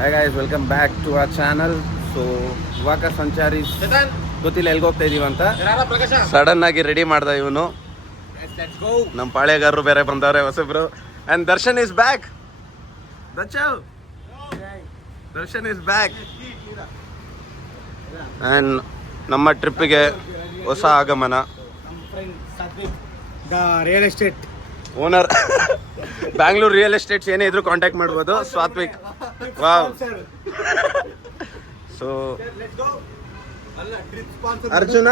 Hi guys, welcome back to our channel. So ಇವಾಗ ಸಂಚಾರಿ ಗೊತ್ತಿಲ್ಲ ಎಲ್ಲಿಗೆ ಹೋಗ್ತಾ ಇದೀವಿ ಅಂತ ಸಡನ್ ಆಗಿ ರೆಡಿ ಮಾಡ್ದ ಇವನು. ನಮ್ಮ ಪಾಳೆಗಾರರು ಬೇರೆ ಬಂದವ್ರೆ ಹೊಸಬ್ರು. And Darshan is back. Darshan is back. And ನಮ್ಮ ಟ್ರಿಪ್ಪಿಗೆ ಹೊಸ ಆಗಮನ real estate owner. Bangalore real estates ಏನೇ ಇದ್ರು ಕಾಂಟ್ಯಾಕ್ಟ್ ಮಾಡ್ಬೋದು. Satvik. Wow. So Arjuna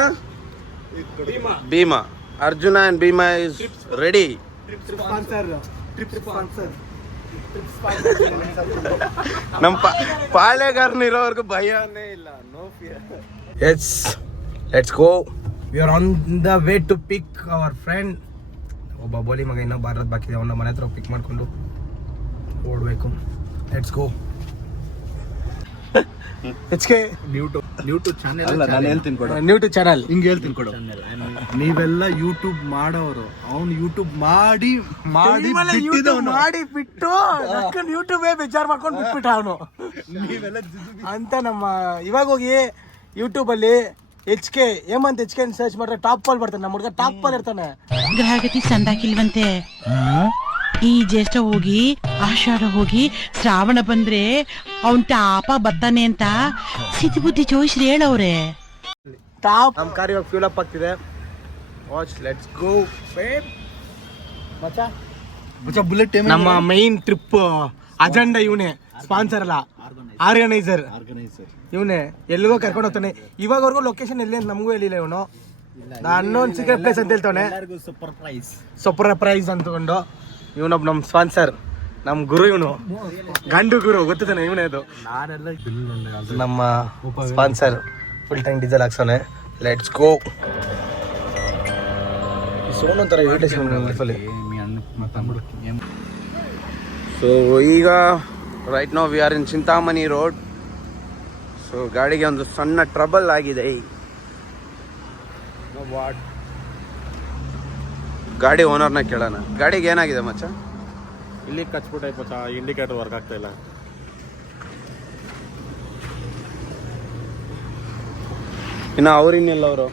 Bhima. Arjuna and Bhima is ready. ನಮ್ಮ ಪಾಳೆಗಾರನ ಇರೋವರೆಗೂ ಭಯನೇ ಇಲ್ಲ. No fear. Yes, let's go. We are on the way to pick our friend. ಒಬ್ಬ ಬೋಲಿ ಮಗ ಇನ್ನೂ ಬಾರದ್ ಬಾಕಿದೆ. ಅವನ್ನ ಮನೆ ಹತ್ರ ಪಿಕ್ ಮಾಡ್ಕೊಂಡು ಓಡಬೇಕು. Let's go. ಯೂಟ್ಯೂಬ್ ಚಾನಲ್ ಹಿಂಗೆ ಹೇಳ್ತೀನಿ ಕೊಡು. ನೀವೆಲ್ಲ ಯೂಟ್ಯೂಬ್ ಮಾಡೋರು, ಅವ್ನು ಯೂಟ್ಯೂಬ್ ಮಾಡಿ ಬಿಟ್ಟು ಯೂಟ್ಯೂಬೇ ಬೇಜಾರು ಮಾಡ್ಕೊಂಡು ಬಿಟ್ಬಿಟ್ಟ ಅವನು. ಅಂತ ನಮ್ಮ ಇವಾಗ ಹೋಗಿ ಯೂಟ್ಯೂಬ್ ಅಲ್ಲಿ HK ಹೇಮಂತ್ HK ಸರ್ಚ್ ಮಾಡಿದ್ರೆ ಟಾಪ್ ಅಲ್ಲಿ ಬರ್ತಾನೆ. ನಮ್ಮ ಹುಡುಗ ಟಾಪ್ ಅಲ್ಲಿ ಇರ್ತಾನೆ. ಗ್ರಹಗತಿ ಸಂದಾಕಿಲ್ವಂತೆ. ಈ ಜ್ಯೇಷ್ಠ ಹೋಗಿ ಆಷಾಢ ಹೋಗಿ ಶ್ರಾವಣ ಬಂದ್ರೆ ಅವನ್ ಟಾಪ ಬರ್ತಾನೆ ಅಂತ ಸಿದ್ಧಿ ಬುದ್ಧಿ ಜೋಯಿಸ್ರಿ ಹೇಳವ್ರೆ. ಟಾಪ್ ನಮ್ಮ ಕಾರ್ ಇವಾಗ ಫ್ಯೂಲ್ ಅಪ್ ಆಗ್ತಿದೆ. Watch, let's go. ಬುಲೆಟ್ ನಮ್ಮ ಮೈನ್ ಟ್ರಿಪ್ ಅಜೆಂಡಾ ಇವನೇ. ಸ್ಪಾನ್ಸರ್ ಅಲ್ಲ, ಆರ್ಗನೈಸರ್ ಇವನೇ. ಎಲ್ಲಿಗೋ ಕರ್ಕೊಂಡು ಹೋಗ್ತಾನೆ. ಇವಾಗವರೆಗೂ ಲೊಕೇಶನ್ ಎಲ್ಲಿ ಅಂತ ನಮಗೂ ಹೇಳಿಲ್ಲ ಇವನು. ಅನ್ನೊಂದು ಸೀಕ್ರೆಟ್ ಪ್ಲೇಸ್ ಅಂತ ಹೇಳ್ತಾನೆ. ಸೂಪರ್ ಪ್ರೈಸ್ ಅಂತಕೊಂಡು ಇವನೊಬ್ಬ ನಮ್ಮ ಸ್ಪಾನ್ಸರ್, ನಮ್ಮ ಗುರು. ಇವನು ಗಂಡು ಗುರು, ಗೊತ್ತಾನೆ ಇವನೇ. ಅದು ನಮ್ಮ ಸ್ಪಾನ್ಸರ್. ಫುಲ್ ಟ್ಯಾಂಕ್ ಡೀಸೆಲ್ ಹಾಕ್ಸೋನೆ. Let's go. ಸೋನು ಒಂಥರ ಇರಿಟೇಷನ್ ಲೈಫಲ್ಲಿ. ಸೊ ಈಗ right now we are in Chintamani road. So ಗಾಡಿಗೆ ಒಂದು ಸಣ್ಣ ಟ್ರಬಲ್ ಆಗಿದೆ. ಗಾಡಿ ಓನರ್ನ ಕೇಳೋಣ. ಗಾಡಿಗೆ ಏನಾಗಿದೆ ಮಚ್ಚ? ಇಲ್ಲಿ ಕಚ್ಬಿಟ್ಟೈತೆ ಮಚ್ಚ. ಇಂಡಿಕೇಟರ್ ವರ್ಕ್ ಆಗ್ತಾ ಇಲ್ಲ. ಇನ್ನು ಅವ್ರಿನ್ನೆಲ್ಲ ಅವರು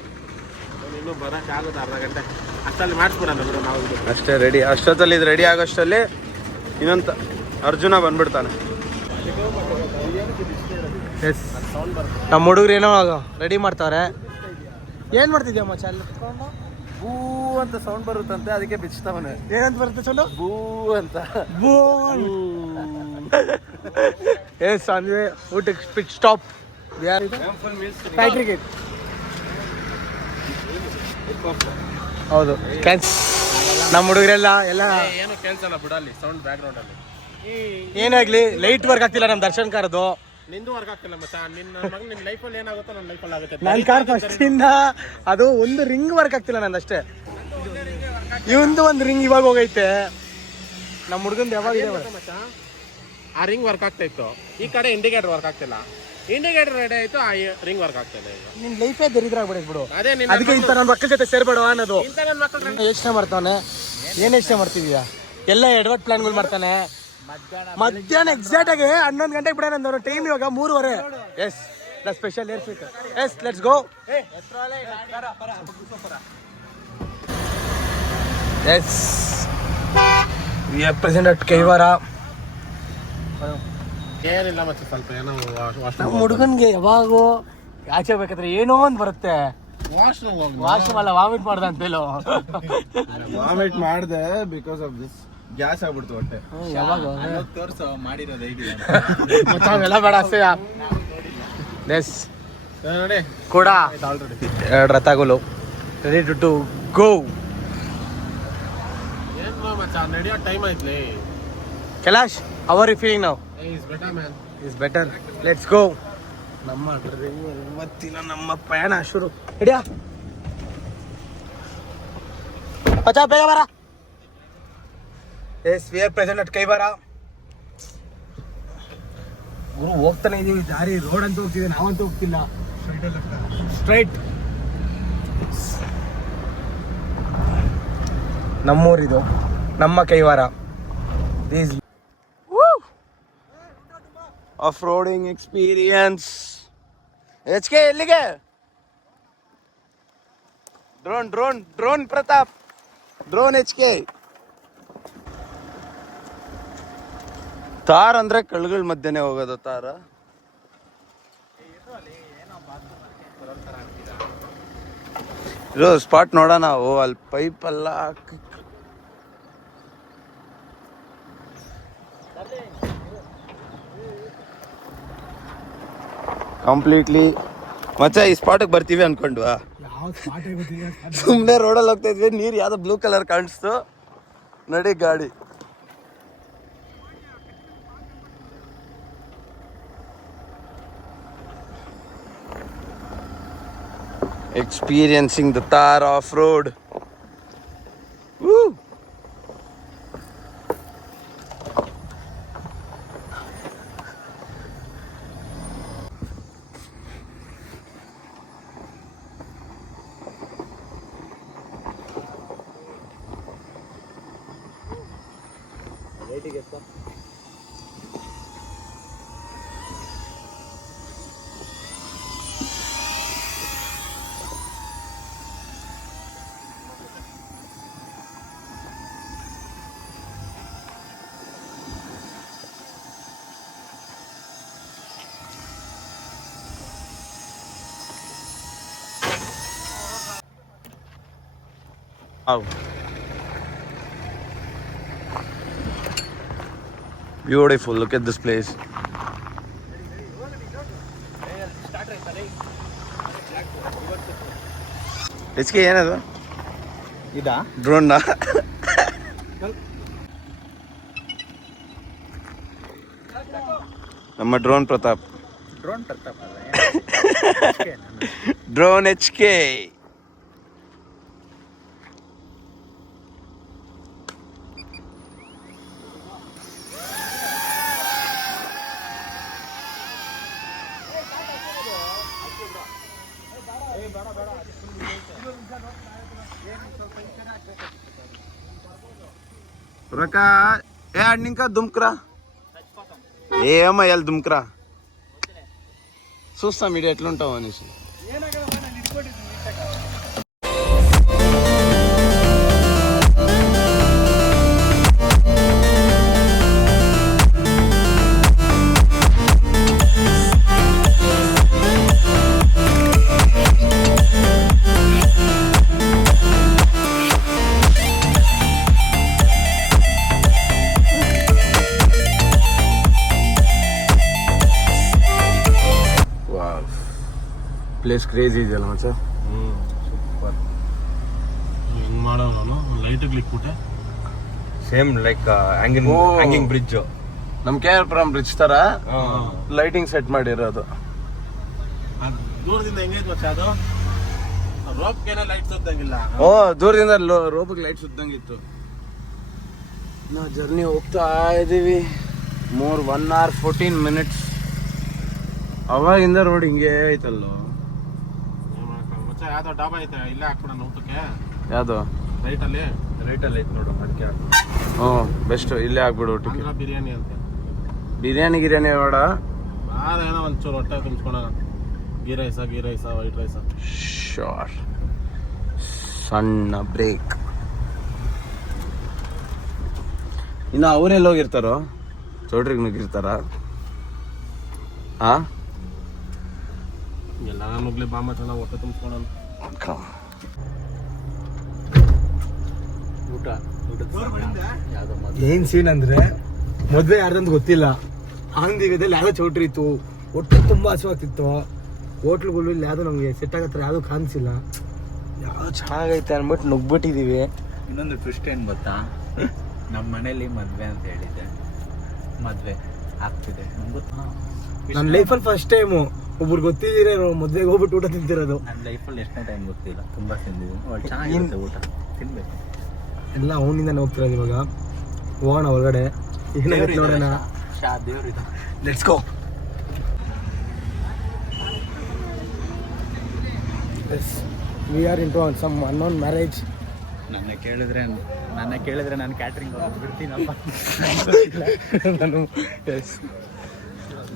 ಇನ್ನೂ ಬರೋಕ್ಕೆ ಆಗುತ್ತೆ ಅರ್ಧ ಗಂಟೆ ಅಷ್ಟಲ್ಲಿ ಮಾಡಿಸ್ಬಿಡೋಣ ಬಿಡು ನಾವು. ಅಷ್ಟೇ ರೆಡಿ. ಅಷ್ಟೊತ್ತಲ್ಲಿ ಇದು ರೆಡಿ ಆಗೋಷ್ಟಲ್ಲಿ ಇನ್ನೊಂದು ಅರ್ಜುನ ಬಂದ್ಬಿಡ್ತಾನೆ. ಎಸ್, ನಮ್ಮ ಹುಡುಗರು ಏನೋ ರೆಡಿ ಮಾಡ್ತಾವ್ರೆ. ಏನ್ ಮಾಡ್ತಿದ್ಯಾ ಮಚ್ಚ? ಅಲ್ಲಿ ಬೂ ಅಂತ ಸೌಂಡ್ ಬರುತ್ತಂತೆ, ಅದಕ್ಕೆ ಬಿಚ್ತಾವನೆ. ಏನಂತ ಬರುತ್ತೆ ಸೌಂಡ್? ಬೂ ಅಂತ. ಬೂ. ಎಸ್, ಅಂದ್ರೆ ಊಟಕ್ಕೆ ಪಿಚ್ ಸ್ಟಾಪ್. Factory gate. ಹೌದು, ನಮ್ಮ ಹುಡುಗರೆಲ್ಲ ಏನು ಕೇಳಿಸಲ್ಲ ಬಿಡಲ್ಲಿ ಸೌಂಡ್ ಬ್ಯಾಕ್ ಗ್ರೌಂಡ್ ಅಲ್ಲಿ. ಏನಾಗ್ಲಿ, ಲೈಟ್ ವರ್ಕ್ ಆಗ್ತಿಲ್ಲ ನಮ್ಮ ದರ್ಶನ್ ಕಾರ್ದು. ನಿಂದು ವರ್ಕ್ ಆಗ್ತಿಲ್ಲ ಮಚ್ಚ. ನಿನ್ನ ಲೈಫಲ್ಲಿ ಏನಾಗುತ್ತೋ ನನ್ನ ಲೈಫಲ್ಲಿ ಆಗುತ್ತೆ. ನನ್ನ ಕಾರ್ ಫಸ್ಟ್ ಇಂದ ಅದು ಒಂದು ರಿಂಗ್ ವರ್ಕ್ ಆಗ್ತಿಲ್ಲ ನಂದಷ್ಟೇ. ಇವಂದು ಒಂದು ರಿಂಗ್ ಇವಾಗ ಹೋಗೈತೆ. ನಮ್ಮ ಹುಡುಗಂದು ಯಾವಾಗ ಇದೆ ಮಚ್ಚ? ಆ ರಿಂಗ್ ವರ್ಕ್ ಆಗ್ತಾ ಇತ್ತು. ಈ ಕಡೆ ಇಂಡಿಕೇಟರ್ ವರ್ಕ್ ಆಗ್ತಿಲ್ಲ. ಇಂಡಿಕೇಟರ್ ರೆಡಿ ಆಯ್ತು, ಆ ರಿಂಗ್ ವರ್ಕ್ ಆಗ್ತಿಲ್ಲ. ಈಗ ನಿನ್ ಲೈಫೇ ದರಿದ್ರಾಗ್ಬಿಡೈತೆ ಬಿಡು. ಅದೇ ಅದಕ್ಕೆ ಇಂತ ನನ್ನ ಮಕ್ಕಳ ಜೊತೆ ಸೇರ್ಬೇಡ ಅನ್ನೋದು. ಇಂಥ ನನ್ನ ಮಕ್ಕಳು ಯೋಚನೆ ಮಾಡ್ತಾನೆ. ಏನ್ ಯೋಚನೆ ಮಾಡ್ತಿದ್ಯಾ? ಎಲ್ಲ ಎಡವಟ್ ಪ್ಲಾನ್ಗಳು ಮಾಡ್ತಾನೆ. ಮಧ್ಯಾಹ್ನ ಎಕ್ಸಾಕ್ಟ್ ಆಗಿ 11 ಗಂಟೆಗೆ ಬಿಡೋಣ ಅಂದವ್ರು. ಟೈಮ್ ಇವಾಗ 3:30. Yes, the special air pic. Yes, let's go. Yes, we are present at Kaiwara. ಏನಿಲ್ಲ ಮತ್ತೆ ಸ್ವಲ್ಪ ಏನೋ ನಮ್ಮ ಹುಡುಗನ್ಗೆ ಯಾವಾಗೂ ಆಚೆ ಬೇಕಾದ್ರೆ ಏನೋ ಒಂದು ಬರುತ್ತೆ. ವಾಶ್ರೂಮ್ ಅಲ್ಲ, ವಾಮಿಟ್ ಮಾಡ್ದ ಅಂತ ಹೇಳೋ. ವಾಮಿಟ್ ಮಾಡಿದೆ ಬಿಕಾಸ್ ಆಫ್ ದಿಸ್. ಗ್ಯಾಸ್ ಆಗ್ಬಿಡ್ತು ಹೊಟ್ಟೆ. ಯಾವಾಗ ತೋರ್ಸೋ ಮಾಡಿರೋದು ಹೇಗಿದೆ ಮತ್ತೆ ಅವೆಲ್ಲ ಬೇಡ ಅಸಹ್ಯ. ಎಸ್, ನೋಡಿ ಕೂಡ 2 ರಥಗಳು ರೆಡಿ ಟು ಗೋ. ಏನು ಮಚ್ಚ, ನಡೆಯೋ ಟೈಮ್ ಆಯ್ತಲಿ. Kailash, how are you feeling now? Is better man. Is better. Let's go. ನಮ್ಮ ಇವತ್ತಿನ ನಮ್ಮ ಪಯಣ ಶುರು. ಹಿಡಿಯಾ ಪಚಾ, ಬೇಗ ಬರ. Yes, we are present at Kaivara. ಗುರು ಹೋಗ್ತಾನೆ ಇದೀವಿ. ದಾರಿ ರೋಡ್ ಅಂತ ಹೋಗ್ತಿದೆ, ನಾವಂತೂ ಹೋಗ್ತಿಲ್ಲ. ಸ್ಟ್ರೈಟ್. ನಮ್ಮೂರಿದು, ನಮ್ಮ Kaiwara. Off roading experience. HK ಎಲ್ಲಿಗೆ? Drone Pratap, drone HK. ತಾರ್ ಅಂದ್ರೆ ಕಳ್ಗಳ ಮಧ್ಯೆನೆ ಹೋಗೋದು ತಾರ. ಇದು ಸ್ಪಾಟ್ ನೋಡೋಣ. ಅಲ್ಲಿ ಪೈಪ್ ಎಲ್ಲ ಕಂಪ್ಲೀಟ್ಲಿ ಮಚ್ಚ ಈ ಸ್ಪಾಟಿಗೆ ಬರ್ತೀವಿ ಅನ್ಕೊಂಡ್ವಾ? ಯಾವ ಸ್ಪಾಟ್ ಗೊತ್ತಿಲ್ಲ. ಸುಮ್ಮನೆ ರೋಡಲ್ಲಿ ಹೋಗ್ತಾ ಇದ್ವಿ, ನೀರು ಯಾವ್ದೋ ಬ್ಲೂ ಕಲರ್ ಕಾಣಿಸ್ತು, ನಡಿ ಗಾಡಿ. Experiencing the Thar off-road. Woo! Wow. Beautiful, look at this place. HK ಏನದು? ಇದಾ ಡ್ರೋನ್ ನಮ್ಮ ಡ್ರೋನ್ ಪ್ರತಾಪ್. Drone HK. రకా ఏ ఆడిని ఇంకా దుమ్కురా ఏమో ఎల్ దుమ్కురా చూస్తాం ఇడు ఎట్లుంటావు అనేసి. ಪ್ಲೇಸ್ ಕ್ರೇಜಿ ಇದೆಯಲ್ಲ ಮಚ್ಚ. ಸೂಪರ್. ಹಿಂಗೆ ಮಾಡೋ ನಾನು ಲೈಟ್ ಕ್ಲಿಕ್ಬಿಟ್ಟೆ. Same like hanging bridge. ನಮ್ಮ KRಪುರಂ ಬ್ರಿಡ್ಜ್ ತರ ಲೈಟಿಂಗ್ ಸೆಟ್ ಮಾಡಿರೋದು. ದೂರದಿಂದ ಹೆಂಗೈತೆ ಮಚ್ಚ ಅದು? ರೋಪ್ಗೇನೆ ಲೈಟ್ ಸುತ್ತಂಗಿಲ್ಲ. ಓ ದೂರದಿಂದ ರೋಪಿಗೆ ಲೈಟ್ ಸುತ್ತಂಗಿತ್ತು. ನಾವು ಜರ್ನಿ ಹೋಗ್ತಾ ಇದೀವಿ. 1 hour 14 minutes. ಅವಾಗಿಂದ ರೋಡ್ ಹಿಂಗೆ ಐತಲ್ಲೋ. ಮಚ್ಚ ಯಾವ್ದೋ ಡಾಬಾ ಐತೆ, ಇಲ್ಲೇ ಹಾಕ್ಬಿಡೋಣ ಊಟಕ್ಕೆ. ಯಾವ್ದು? ರೈಟಲ್ಲಿ ಐತೆ ನೋಡು, ಅದಕ್ಕೆ ಹ್ಞೂ ಬೆಸ್ಟ್ ಇಲ್ಲೇ ಆಗ್ಬಿಡು ಊಟಕ್ಕೆ. ಆಂಧ್ರ ಬಿರಿಯಾನಿ ಅಂತ. ಬಿರಿಯಾನಿ ಬೇಡ, ಏನೋ ಒಂಚೂರು ಹೊಟ್ಟೆ ತುಂಬಿಸ್ಕೊಳೋಣ. Ghee rice white rice. ಶೋರ್. ಸಣ್ಣ ಬ್ರೇಕ್. ಇನ್ನು ಅವರೆಲ್ಲ ಹೋಗಿರ್ತಾರೋ? ಚೌಟ್ರಿಗೆ ನುಗ್ಗಿರ್ತಾರ? ಹಾಂ ಎಲ್ಲ ನುಗ್ಲಿ ಬಾಮ ಚೆನ್ನಾಗಿ ಹೊಟ್ಟೆ ತುಂಬಿಸ್ಕೊಳೋಣ. ಏನ್ ಸೀನ್ ಅಂದ್ರೆ ಮದ್ವೆ ಯಾರ್ದಂತ ಗೊತ್ತಿಲ್ಲ. ಆನಂದಿಗದಲ್ಲಿ ಯಾವ್ದೋ ಚೌಟ್ರಿ ಇತ್ತು, ಒಟ್ಟು ತುಂಬಾ ಹಸುವಾಗ್ತಿತ್ತು. ಹೋಟ್ಲುಗಳು ಇಲ್ಲಿ ಯಾವ್ದು ನಮ್ಗೆ ಸೆಟ್ ಆಗತ್ರ ಯಾವ್ದು ಕಾಣಿಸಿಲ್ಲ. ಯಾವ್ದು ಚೆನ್ನಾಗೈತೆ ಅನ್ಬಿಟ್ಟು ನುಗ್ಬಿಟ್ಟಿದೀವಿ. ಇನ್ನೊಂದು ಟ್ವಿಸ್ಟ್ ಏನ್ ಗೊತ್ತಾ, ನಮ್ಮ ಮನೇಲಿ ಮದ್ವೆ ಅಂತ ಹೇಳಿದ್ದೆ, ಮದ್ವೆ ಆಗ್ತಿದೆ. ನನ್ನ ಲೈಫಲ್ಲಿ ಫಸ್ಟ್ ಟೈಮು ಒಬ್ರು ಗೊತ್ತಿದ್ದೀರ ಮದ್ವೆಗೆ ಹೋಗ್ಬಿಟ್ಟು ಊಟ ತಿಂತಿರೋದು. ನನ್ನ ಲೈಫಲ್ಲಿ ಎಷ್ಟನೇ ಟೈಮ್ ಗೊತ್ತಿಲ್ಲ, ತುಂಬಾ ತಿಂದಿದ್ದೀನಿ. ಚೆನ್ನಾಗಿರುತ್ತೆ ಊಟ, ತಿನ್ಬೇಕು. ಎಲ್ಲ ಅವನಿಂದಾನೆ ಹೋಗ್ತಿರೋದು. ಇವಾಗ ಹೋಗೋಣ ಹೊರಗಡೆ, ಏನಾಗುತ್ತೆ ನೋಡೋಣ. Let's go. We are into some unknown marriage. ನನ್ನ ಕೇಳಿದ್ರೆ ನಾನು ಕ್ಯಾಟ್ರಿಂಗ್ ಬಿಡ್ತೀನಪ್ಪ. ನಾನು yes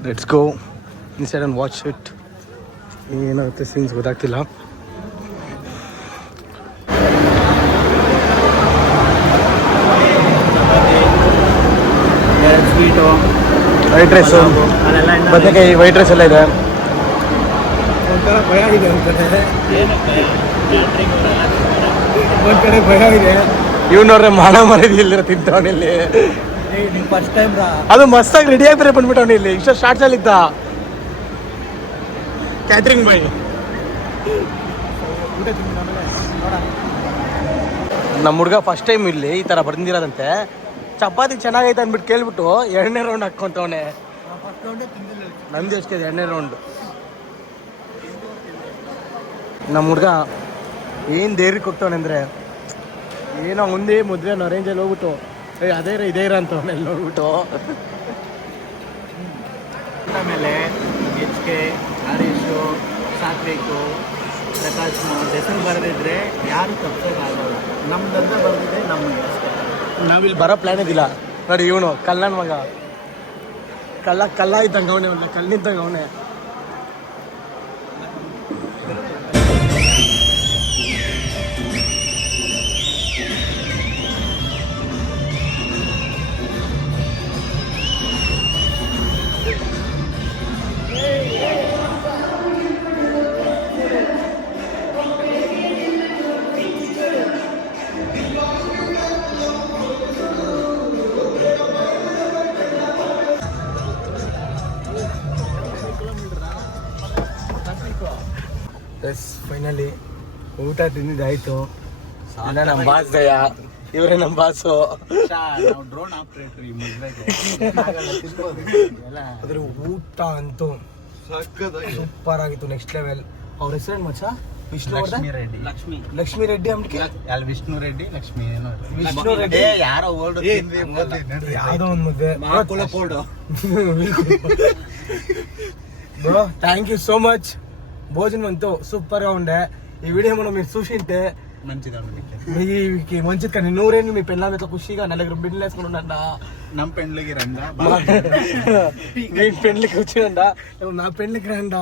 let's go inside and watch it. ಏನಾಗುತ್ತೆ ಸೀನ್ಸ್ ಗೊತ್ತಾಗ್ತಿಲ್ಲ. ಸ್ವೀಟು, ವೈಟ್ ರೈಸು, ಬದನೆಕಾಯಿ ವೈಟ್ ರೈಸ್ ಎಲ್ಲ ಇದೆ. ಒಂಥರ ಭಯ ಇದೆ, ಒಂದ್ ಕಡೆ ಭಯ ಇದೆ. ಇವ್ನವ್ರೆ ಮಾಡ ಮರದಿ ಇಲ್ಲಿರೋ ತಿಂತವನಿಲ್ಲಿ. ಫಸ್ಟ್ ಟೈಮ್ ಅದು ಮಸ್ತಾಗಿ ರೆಡಿಯಾಗಿ ಬೇರೆ ಬಂದ್ಬಿಟ್ಟವನು ಇಲ್ಲಿ. ಇಷ್ಟ ಶಾರ್ಟ್ಸ್ ಅಲ್ಲಿ ಇದ್ದ ಕ್ಯಾಟ್ರಿಂಗ್ ಬಾಯ್. ನಮ್ಮ ಹುಡುಗ ಫಸ್ಟ್ ಟೈಮ್ ಇಲ್ಲಿ ಈ ಥರ ಬಂದಿರೋದಂತೆ. ಚಪಾತಿ ಚೆನ್ನಾಗೈತೆ ಅಂದ್ಬಿಟ್ಟು ಕೇಳ್ಬಿಟ್ಟು 2ನೇ ರೌಂಡ್ ಹಾಕ್ಕೊಂತವನೆ. ನಂದು ಎಷ್ಟಿದೆ 2ನೇ ರೌಂಡ್. ನಮ್ಮ ಹುಡುಗ ಏನು ಧೈರ್ಯ ಕೊಟ್ಟವನೆ ಅಂದರೆ, ಏನೋ ಮುಂದೆ ಮದುವೆ ಅನ್ನೋ ರೇಂಜಲ್ಲಿ ಹೋಗ್ಬಿಟ್ಟು ಅದೇ ಇದೇ ಇರ ಅಂತವನ್ನೆಲ್ಲ ನೋಡ್ಬಿಟ್ಟು. ಆಮೇಲೆ ಎಚ್ ಕೆ, ಹರೀಶು, ಸಾತ್ವಿಕು, ಪ್ರಕಾಶ್ ಹೆಸರು ಬರೆದಿದ್ರೆ ಯಾರು ತಪ್ಪಿಸೋಕ್ಕಾಗಲ್ಲ. ನಮ್ದಂತ ಬರೆದಿದೆ ನಮಗೆ ಅಷ್ಟೇ. ನಾವಿಲ್ಲಿ ಬರೋ ಪ್ಲ್ಯಾನ್ ಇದ್ದಿಲ್ಲ ನೋಡಿ. ಇವನು ಕಲ್ಲನ ಮಗ, ಕಲ್ಲ ಇದ್ದಂಗೆ ಅವನೇ, ಅವನ ಕಲ್ಲಿದ್ದಂಗೆ ಅವನೇ. ಎಸ್ ಫೈನಲಿ ಊಟ ತಿಂದಿದ್ದಾಯ್ತು. ಎಲ್ಲ ನಮ್ಮ ಬಾಸ್ ದಯ, ಇವರೇ ನಮ್ಮ ಬಾಸು. ನಾವು ಡ್ರೋನ್ ಆಪರೇಟರ್ ಈ ಮದುವೆಗೆ. ಅದ್ರ ಊಟ ಅಂತೂ ಸೂಪರ್ ಆಗಿತ್ತು, ನೆಕ್ಸ್ಟ್ ಲೆವೆಲ್. ಅವ್ರ ಹೆಸರೇನು ಮಚ್ಚ? ಲಕ್ಷ್ಮೀ ರೆಡ್ಡಿ. ಲಕ್ಷ್ಮೀ ರೆಡ್ಡಿ ಅಂಬಿಕೆ ಅಲ್ಲಿ ವಿಷ್ಣು ರೆಡ್ಡಿ, ಲಕ್ಷ್ಮಿ ಏನೋ ವಿಷ್ಣು ರೆಡ್ಡಿ. ಯಾರೋ ಓಲ್ಡ್ ಯಾವುದೋ ಒಂದು ಮದುವೆ. Bro thank you so much. భోజనం అంతా సూపర్ గా ఉండే. ఈ వీడియో మనం మీరు చూసింటే మంచిది కానీ 100 మీ పెళ్ళాం ఇట్లా ఖుషిగా నలుగురు బిడ్డలు వేసుకుని ఉండండి. ನಮ್ಮ పెళ్ళికి రండా, మీ పెళ్ళికి వచ్చిండ, నా పెళ్ళికి రండా.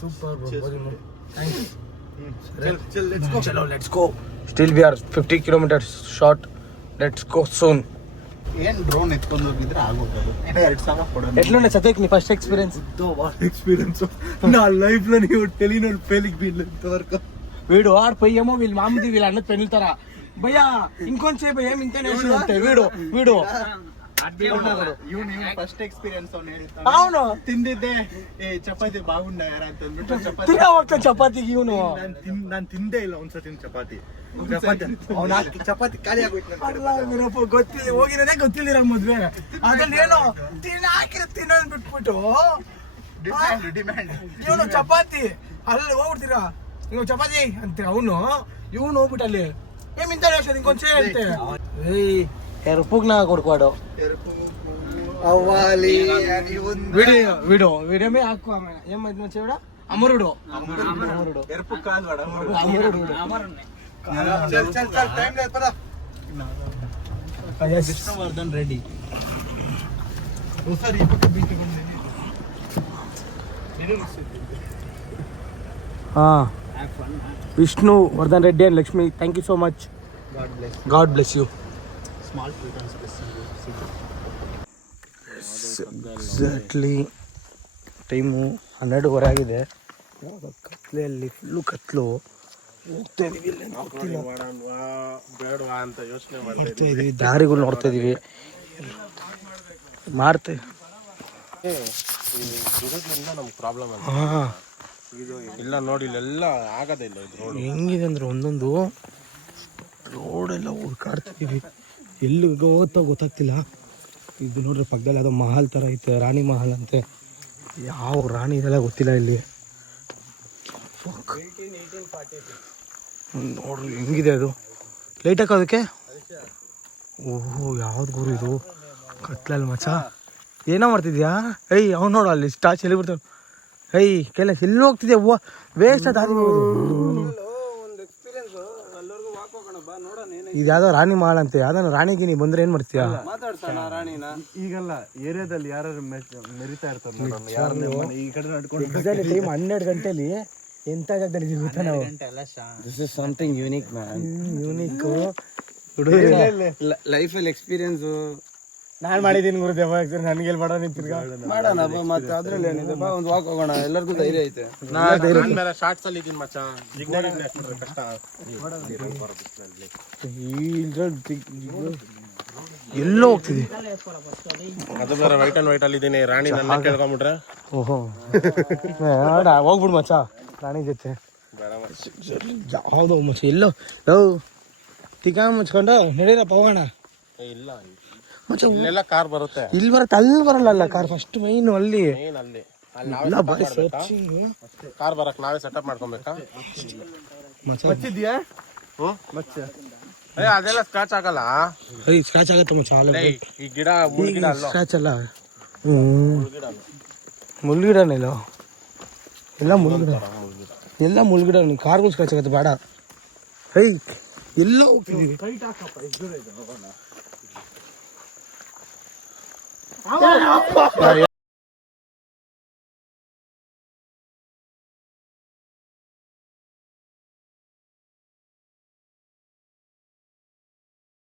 సూపర్ భోజనం. చలో let's go. Still we are 50 kilometers short. Let's go soon. ಏನ್ ಡ್ರೋನ್ ಎತ್ಕೊಂಡು ಹೋಗಿದ್ರೆ ಆಗೋದು. 2,000 ಕೊಡೋಣ. ఎట్లుండే సతీక్ నీ ఫస్ట్ ఎక్స్పీరియన్స్? ఎక్స్పీరియన్స్ నా లైఫ్ లో నీవు తెలియని పెళ్ళికి వీళ్ళంతవరకు. వీడు ఆడిపోయేమో వీళ్ళు మామూలు వీళ్ళు అన్నది పెళ్ళుతారా భయ్యా ఇంకొంచేపు ఏమి ఇంతనే అంటే వీడు ಫಸ್ಟ್ ಎಕ್ಸ್ಪೀರಿಯನ್ಸ್ అవును ತಿಂದಿದ್ದೆ. ಚಪಾತಿ ಬಾಗುಂಡಾರ ಅಂತ ಅಂದ್ಬಿಟ್ಟು ತಿನ್ನ ಹೋಗ್ತಾನೆ ಚಪಾತಿಗೆ ಇವನು. ನಾನು ತಿಂದೇ ಇಲ್ಲ ಒಂದ್ಸತಿ ಚಪಾತಿ. ಚಪಾತಿ ಖಾಲಿ ಆಗೋಯ್ತು. ಗೊತ್ತಿಲ್ಲ ಹೋಗಿರೋದೇ ಗೊತ್ತಿಲ್ಲ ಮದ್ವೆ. ಅದ್ರಲ್ಲಿ ಏನೋ ತಿನ್ನ ಹಾಕಿರೋ ತಿನ್ನೋದ್ ಬಿಟ್ಬಿಟ್ಟು ಡಿಮ್ಯಾಂಡ್ ಇವನು ಚಪಾತಿ ಅಲ್ಲಿ ಹೋಗ್ಬಿಡ್ತೀರಾ ನೀವು ಚಪಾತಿ ಅಂತ ಅವನು. ಇವನು ಹೋಗ್ಬಿಟ್ಟು ಅಲ್ಲಿ ఏమింత వేసేది ఇంకొంచెం అంతే. ఎరుపుగా కొడుకోడు అవ్వాలి. వీడు వీడేమే ఆకు ఏమైంది మంచివాడా అమరుడు. ఎరుపు కాదు వాడు అమరుడు. Vishnuvardhan Reddy. Vishnuvardhan Reddy and Lakshmi, thank you so much. God bless you. Exactly time 12:15 ಆಗಿದೆ. ಕತ್ಲೆಯಲ್ಲಿ ಫುಲ್ಲು ಕತ್ಲು. ಹೋಗ್ತಾ ಇದೀವಿ, ಬೇಡವಾ ಅಂತ ಯೋಚನೆ ನೋಡ್ತಾ ಇದೀವಿ, ದಾರಿಗಳು ನೋಡ್ತಾ ಇದೀವಿ. ಮಾರ್ತೆ ನಮ್ಗೆ ಪ್ರಾಬ್ಲಮ್ ಅಂತ. ಇದು ಇಲ್ಲ ನೋಡಿ, ಇಲ್ಲೆಲ್ಲ ಆಗದೇ ಇಲ್ಲ ಇದು ರೋಡ್. ಹೆಂಗಿದೆ ಅಂದ್ರೆ ಒಂದೊಂದು ರೋಡೆಲ್ಲ ಹುಡ್ಕಾಡ್ತಿದೀವಿ, ಎಲ್ಲಿ ಹೋಗುತ್ತೋ ಗೊತ್ತಾಗ್ತಿಲ್ಲ. ಇದು ನೋಡ್ರಿ ಪಕ್ಕದಲ್ಲಿ ಯಾವುದೋ ಮಹಲ್ ಥರ ಐತೆ, ರಾಣಿ ಮಹಲ್ ಅಂತೆ. ಯಾವ ರಾಣಿ ಇದೆಲ್ಲ ಗೊತ್ತಿಲ್ಲ ಇಲ್ಲಿ. ನೋಡ್ರಿ ಹೆಂಗಿದೆ ಅದು. ಲೈಟ್ ಹಾಕೋದಕ್ಕೆ. ಓಹೋ ಯಾವ್ದು ಗುರು ಇದು ಕತ್ಲಲ್ಲಿ ಮಚ್ಚ. ಏನೋ ಮಾಡ್ತಿದ್ಯಾ? ಅವ್ನು ನೋಡು ಅಲ್ಲಿ ಸ್ಟಾಚ್ ಎಲ್ಲಿ ಬಿಡ್ತಾನೆ. ಕೆಲಸ ಎಲ್ಲಿ ಹೋಗ್ತಿದ್ಯಾ? ವೇಸ್ಟ್ ದಾರಿ. ಇದ್ಯಾವ್ದೋ ರಾಣಿ ಮಾಲ್ ಅಂತೆ, ಯಾವ್ದಾನ ರಾಣಿಗೆ ನೀ ಬಂದ್ರೆ ಏನ್ ಮಾಡ್ತೀಯಾ? ಮಾತಾಡ್ತಾನ ರಾಣಿನ. ಈಗಲ್ಲ ಏರಿಯಾದಲ್ಲಿ ಯಾರು ಮೆರಿತಾ ಇರ್ತಾರೆ ಈ ಕಡೆ ನಡ್ಕೊಂಡು ಟೈಮ್ 12 ಗಂಟೆಲಿ ಎಂತ ಜಾಗದಲ್ಲಿ ಇದೀವಿ ಗೊತ್ತಾ ನಾವು? This is something unique man. Unique ಲೈಫಲ್ಲಿ ಎಕ್ಸ್ಪೀರಿಯನ್ಸ್ ನಾನ್ ಮಾಡಿದೀನಿ ಗುರುದೇವ, ನನ್ಗೆ ಎಲ್ಲಿ ಮಾಡೋ ನಿಂತಿರ್ಗ ಮಾಡೋಣ ಬಾ, ಮತ್ತೆ ಅದ್ರಲ್ಲಿ ಏನಿದೆ ಬಾ, ಒಂದು ವಾಕ್ ಹೋಗೋಣ, ಎಲ್ಲರಿಗೂ ಧೈರ್ಯ ಐತೆ. ಶಾರ್ಟ್ಸ್ ಅಲ್ಲಿ ಇದೀನಿ ಮಚ್ಚ, ಜಿಗ್ನಾಗಿ ಕಷ್ಟ. ಎಲ್ಲೋ ಹೋಗ್ತಿದೆ. ಅದು ಬೇರೆ ವೈಟ್ ಅಂಡ್ ವೈಟ್ ಅಲ್ಲಿ ಇದೀನಿ, ರಾಣಿ ನನ್ನ ಕೇಳ್ಕೊಂಬಿಟ್ರೆ ಓಹೋ ಹೋಗ್ಬಿಡು ಮಚ್ಚ ರಾಣಿ ಜೊತೆ. ಯಾವ್ದು ಮಚ್ಚ ಎಲ್ಲೋ ತಿಕ್ಕ ಮುಚ್ಕೊಂಡು ನಡೀರಪ್ಪ ಹೋಗೋಣ. ಇಲ್ಲ ಮಚ್ಚ ಇಲ್ಲೆಲ್ಲ ಕಾರ್ ಬರುತ್ತೆ, ಇಲ್ಲಿ ಬರತ್ತೆ, ಅಲ್ಲಿ ಬರಲ್ಲ ಕಾರ್. ಫಸ್ಟ್ ಮೈನ್ ಅಲ್ಲಿ ಏನ್ ಅಲ್ಲಿ ಎಲ್ಲ ಬಾರಿ ಸರ್ಚಿಂಗ್. ಕಾರ್ ಬರಕ್ ನಾವೇ ಸೆಟಪ್ ಮಾಡ್ಕೊಬೇಕಾ? ಮಚ್ಚಿದ್ಯಾ? ಅದೆಲ್ಲ ಸ್ಕ್ರಾಚ್ ಆಗಲ್ಲ. ಸ್ಕ್ರಾಚ್ ಆಗತ್ತೆ ಮಚ್ಚ. ಈ ಗಿಡ ಮುಳ್ಗಿಡ ಅಲ್ಲ, ಸ್ಕ್ರಾಚ್ ಅಲ್ಲ, ಮುಳ್ಗಿಡನಿಲ್ಲ, ಎಲ್ಲ ಮುಳ್ಗಿಡ, ಎಲ್ಲ ಮುಳ್ಗಿಡ. ಕಾರ್ಗಳು ಸ್ಕ್ರಾಚ್ ಆಗತ್ತೆ ಬೇಡ. ಹೈ ಎಲ್ಲ ಹೋಗ್ತಿದೀವಿ.